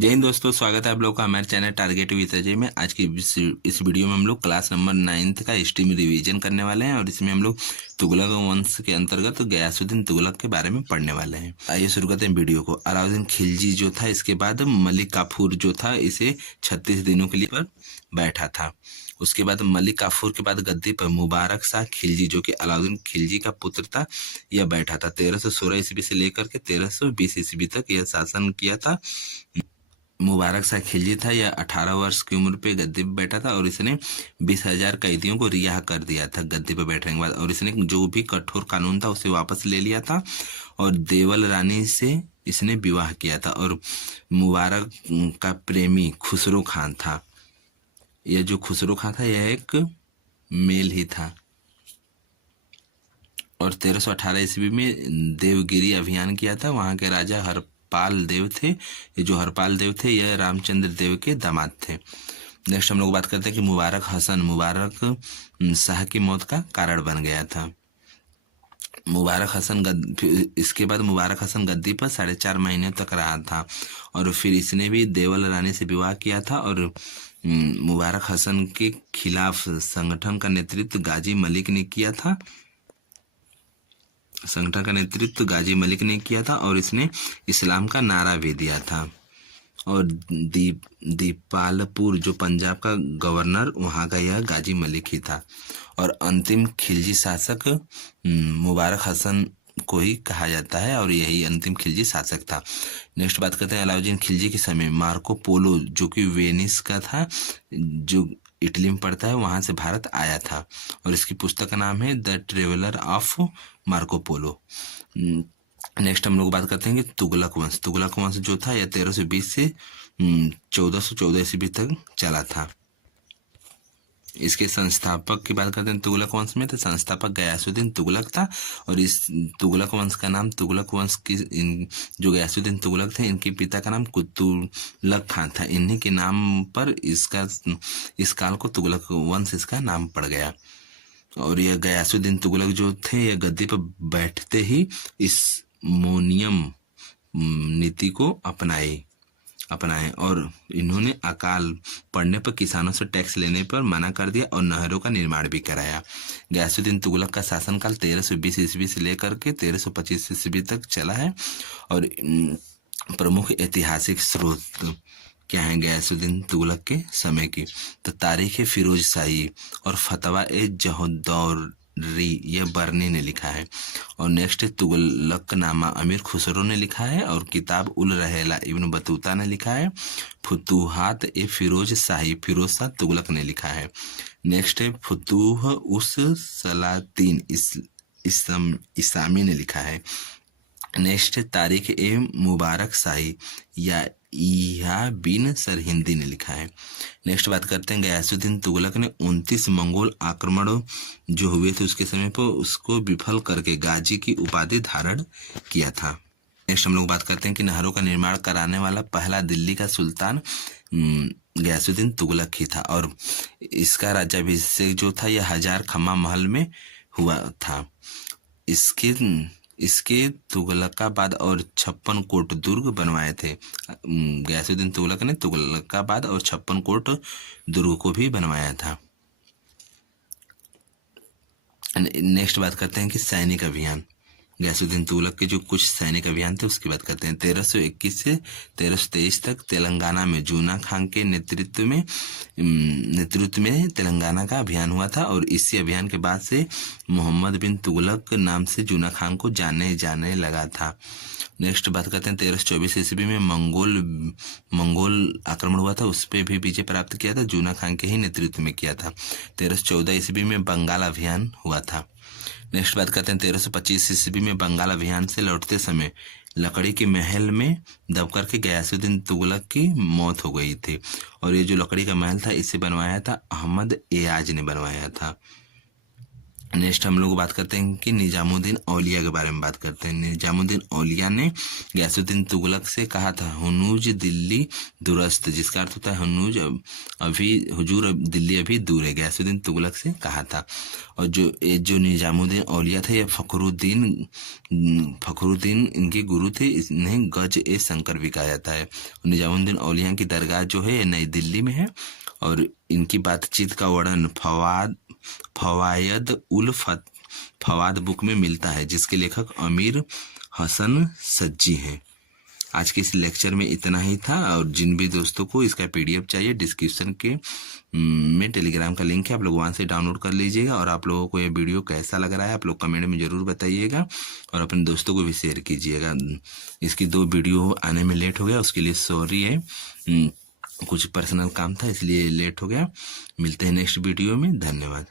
जय हिंद दोस्तों, स्वागत है आप लोग का हमारे चैनल टारगेट विद अजय में। आज की इस वीडियो में हम लोग क्लास नंबर 9th का हिस्ट्री में रिवीजन करने वाले हैं और इसमें हम लोग तुगलक वंश के अंतर्गत गयासुद्दीन तुगलक के बारे में पढ़ने वाले हैं। आइए शुरू करते हैं वीडियो को। अलाउद्दीन खिलजी जो था, इसके बाद मलिक काफूर जो था, इसे 36 दिनों के लिए पर बैठा था। उसके बाद मलिक काफूर के बाद गद्दी पर मुबारक शाह खिलजी, जो कि अलाउद्दीन खिलजी का पुत्र था, यह बैठा था। 1316 ईस्वी से लेकर के 1320 ईस्वी तक यह शासन किया था। मुबारक शाह खिलजी था, यह 18 वर्ष की उम्र पे गद्दी पे बैठा था और इसने 20,000 कैदियों को रिहा कर दिया था गद्दी पे बैठने के बाद। और इसने जो भी कठोर कानून था उसे वापस ले लिया था और देवल रानी से इसने विवाह किया था। और मुबारक का प्रेमी खुसरो खान था। यह जो खुसरो खान था यह एक मेल ही था। और 1318 ईस्वी में देवगिरी अभियान किया था। वहाँ के राजा हरपाल देव थे। ये जो हरपाल देव थे यह रामचंद्र देव के दामाद थे। नेक्स्ट हम लोग बात करते हैं कि मुबारक हसन मुबारक शाह की मौत का कारण बन गया था। इसके बाद मुबारक हसन गद्दी पर 4.5 महीने तक रहा था और फिर इसने भी देवल रानी से विवाह किया था। और मुबारक हसन के खिलाफ संगठन का नेतृत्व गाजी मलिक ने किया था। और इसने इस्लाम का नारा भी दिया था। और दीपालपुर जो पंजाब का गवर्नर, वहाँ का यह गाजी मलिक ही था। और अंतिम खिलजी शासक मुबारक हसन को ही कहा जाता है और यही अंतिम खिलजी शासक था। नेक्स्ट बात करते हैं अलाउद्दीन खिलजी के समय मार्को पोलो, जो कि वेनिस का था, जो इटली में पड़ता है, वहां से भारत आया था। और इसकी पुस्तक का नाम है the traveller of Marco Polo. Next हम लोग बात करते हैं कि तुगलक वंश जो था यह 1320 से 1414 ईस्वी तक चला था। इसके संस्थापक की बात करते हैं तुगलक वंश में, तो संस्थापक गयासुद्दीन तुगलक था। और इस तुगलक वंश का नाम तुगलक वंश की जो गयासुद्दीन तुगलक थे, इनके पिता का नाम कुतुलक खान था। इन्हीं के नाम पर इस काल को तुगलक वंश इसका नाम पड़ गया। और यह गयासुद्दीन तुगलक जो थे यह गद्दी पर बैठते ही इस मोनियम नीति को अपनाए और इन्होंने अकाल पड़ने पर किसानों से टैक्स लेने पर मना कर दिया और नहरों का निर्माण भी कराया। गयासुद्दीन तुगलक का शासनकाल 1320 ईस्वी से लेकर के 1325 ईस्वी तक चला है। और प्रमुख ऐतिहासिक स्रोत क्या है गयासुद्दीन तुगलक के समय की, तो तारीख फिरोज शाही और फतवा ए जहोदौरी यह बर्नी ने लिखा है। और नेक्स्ट तुगलकनामा अमीर खुसरो ने लिखा है। और किताब उल रहेला इब्न बतूता ने लिखा है। फुतूहात ए फिरोज शाही फिरोज शाह तुगलक ने लिखा है। नेक्स्ट है फुतूह उस सलातीन इस्लामी ने लिखा है। नेक्स्ट तारीख ए मुबारक शाही या बिन सरहिंदी ने लिखा है। नेक्स्ट बात करते हैं गयासुद्दीन तुगलक ने 29 मंगोल आक्रमण जो हुए थे उसके समय पर उसको विफल करके गाजी की उपाधि धारण किया था। नेक्स्ट हम लोग बात करते हैं कि नहरों का निर्माण कराने वाला पहला दिल्ली का सुल्तान गयासुद्दीन तुगलक ही था। और इसका राज्याभिषेक जो था यह हजार खम्मा महल में हुआ था। इसके तुगलकाबाद और 56 कोट दुर्ग बनवाए थे। गयासुद्दीन तुगलक ने तुगलकाबाद और 56 कोट दुर्ग को भी बनवाया था। नेक्स्ट बात करते हैं कि सैनिक अभियान। गयासुद्दीन तुगलक के जो कुछ सैनिक अभियान थे उसकी बात करते हैं। 1321 से 1323 तक तेलंगाना में जूना खान के नेतृत्व में तेलंगाना का अभियान हुआ था। और इसी अभियान के बाद से मोहम्मद बिन तुगलक नाम से जूना खान को जाने लगा था। नेक्स्ट बात करते हैं 1324 ईस्वी में मंगोल आक्रमण हुआ था, उस पर भी विजय प्राप्त किया था, जूना खान के ही नेतृत्व में किया था। 1314 ईस्वी में बंगाल अभियान हुआ था। नेक्स्ट बात करते हैं 1325 ईस्वी में बंगाल अभियान से लौटते समय लकड़ी के महल में दबकर के गयासुद्दीन तुगलक की मौत हो गई थी। और ये जो लकड़ी का महल था इसे बनवाया था अहमद एयाज ने बनवाया था। नेक्स्ट हम लोग बात करते हैं कि निजामुद्दीन औलिया के बारे में बात करते हैं। निजामुद्दीन औलिया ने गयासुद्दीन तुगलक से कहा था हुनूज दिल्ली दुरस्त, जिसका अर्थ होता है हुनूज अभी हुजूर दिल्ली अभी दूर है, गयासुद्दीन तुगलक से कहा था। और जो निजामुद्दीन औलिया थे, ये फखरुद्दीन इनके गुरु थे, इन्हें गज ए शंकर भी कहा जाता है। निजामुद्दीन औलिया की दरगाह जो है नई दिल्ली में है और इनकी बातचीत का वर्णन फवायद उल फवाद बुक में मिलता है, जिसके लेखक अमीर हसन सज्जी हैं। आज के इस लेक्चर में इतना ही था, और जिन भी दोस्तों को इसका PDF चाहिए, डिस्क्रिप्शन के में टेलीग्राम का लिंक है, आप लोग वहाँ से डाउनलोड कर लीजिएगा। और आप लोगों को ये वीडियो कैसा लग रहा है आप लोग कमेंट में ज़रूर बताइएगा, और अपने दोस्तों को भी शेयर कीजिएगा। इसकी 2 वीडियो आने में लेट हो गया, उसके लिए सॉरी है, कुछ पर्सनल काम था इसलिए लेट हो गया। मिलते हैं नेक्स्ट वीडियो में, धन्यवाद।